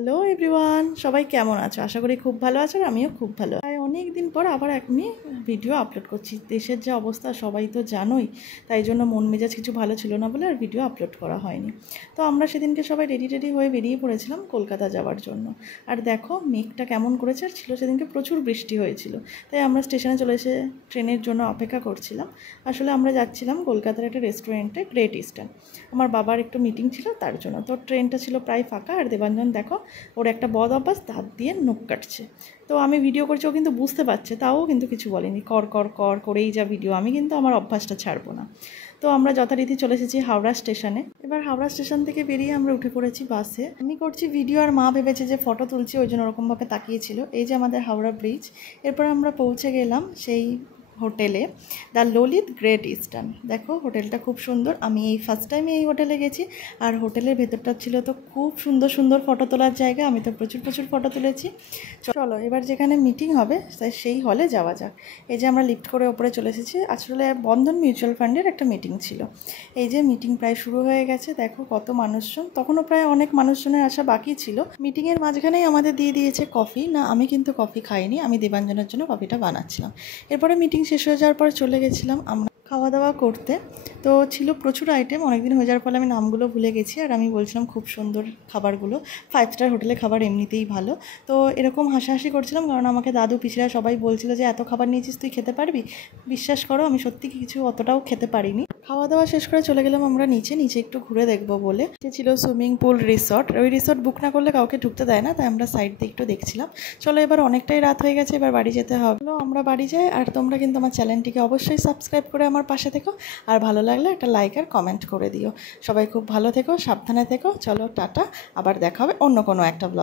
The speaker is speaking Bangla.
হ্যালো এভরিওয়ান, সবাই কেমন আছো? আশা করি খুব ভালো আছো আর আমিও খুব ভালো। তাই অনেক দিন পর আবার আমি ভিডিও আপলোড করছি। দেশের যে অবস্থা সবাই তো জানোই, তাই জন্য মন মেজাজ কিছু ভালো ছিল না বলে আর ভিডিও আপলোড করা হয়নি। তো আমরা সেদিনকে সবাই রেডি হয়ে বেরিয়ে পড়েছিলাম কলকাতা যাওয়ার জন্য। আর দেখো মেঘটা কেমন করেছে, আর ছিল সেদিনকে প্রচুর বৃষ্টি হয়েছিল। তাই আমরা স্টেশনে চলে এসে ট্রেনের জন্য অপেক্ষা করছিলাম। আসলে আমরা যাচ্ছিলাম কলকাতার একটা রেস্টুরেন্টে, গ্রেট ইস্টার্ন। আমার বাবার একটু মিটিং ছিল তার জন্য। তো ট্রেনটা ছিল প্রায় ফাঁকা, আর দেবাঞ্জন দেখো ওর একটা বদ অভ্যাস, দাঁত দিয়ে নখ কাটছে। তো আমি ভিডিও করছি, ও কিন্তু বুঝতে পারছে, তাও কিন্তু কিছু বলেনি, কর কর কর করেই যা ভিডিও। আমি কিন্তু আমার অভ্যাসটা ছাড়বো না। তো আমরা যথারীতি চলে এসেছি হাওড়া স্টেশনে। এবার হাওড়া স্টেশন থেকে বেরিয়ে আমরা উঠে পড়েছি বাসে। আমি করছি ভিডিও আর মা ভেবেছে যে ফটো তুলছি, ওই জন্য ওরকমভাবে তাকিয়েছিল। এই যে আমাদের হাওড়া ব্রিজ। এরপর আমরা পৌঁছে গেলাম সেই হোটেলে, দ্য ললিত গ্রেট ইস্টার্ন। দেখো হোটেলটা খুব সুন্দর। আমি এই ফার্স্ট টাইমে এই হোটেলে গেছি, আর হোটেলের ভেতরটা ছিল তো খুব সুন্দর সুন্দর ফটো তোলার জায়গা। আমি তো প্রচুর ফটো তুলেছি। চলো এবার যেখানে মিটিং হবে সেই হলে যাওয়া যাক। এই যে আমরা লিফট করে ওপরে চলে এসেছি। আসলে বন্ধন মিউচুয়াল ফান্ডের একটা মিটিং ছিল। এই যে মিটিং প্রায় শুরু হয়ে গেছে, দেখো কত মানুষজন। তখনও প্রায় অনেক মানুষজনের আসা বাকি ছিল। মিটিংয়ের মাঝখানেই আমাদের দিয়ে দিয়েছে কফি। না, আমি কিন্তু কফি খাইনি, আমি দেবাঞ্জনের জন্য কফিটা বানাচ্ছিলাম। এরপরে মিটিং শেষ হয়ে যাওয়ার পর চলে গেছিলাম আমরা খাওয়া দাওয়া করতে। তো ছিল প্রচুর আইটেম, অনেকদিন হয়ে যাওয়ার ফলে আমি নামগুলো ভুলে গেছি। আর আমি বলছিলাম খুব সুন্দর খাবারগুলো, 5 স্টার হোটেলে খাবার এমনিতেই ভালো। তো এরকম হাসাহাসি করছিলাম, কারণ আমাকে দাদু পিসিরা সবাই বলছিল যে এত খাবার নিয়েছিস, তুই খেতে পারবি? বিশ্বাস করো আমি সত্যি কিছু অতটাও খেতে পারিনি। খাওয়া দাওয়া শেষ করে চলে গেলাম আমরা নিচে একটু ঘুরে দেখবো বলে। ছিল সুইমিং পুল রিসর্ট। ওই রিসর্ট বুক না করলে কাউকে ঢুকতে দেয় না, তাই আমরা সাইড দিয়ে একটু দেখছিলাম। চলো এবার অনেকটাই রাত হয়ে গেছে, এবার বাড়ি যেতে হবে। আমরা বাড়ি যাই। আর তোমরা কিন্তু আমার চ্যানেলটিকে অবশ্যই সাবস্ক্রাইব করে আমার পাশে থেকো, আর ভালো লাগলে একটা লাইক আর কমেন্ট করে দিও। সবাই খুব ভালো থেকো, সাবধানে থেকো। চলো টাটা, আবার দেখা হবে অন্য কোনো একটা ব্লগ।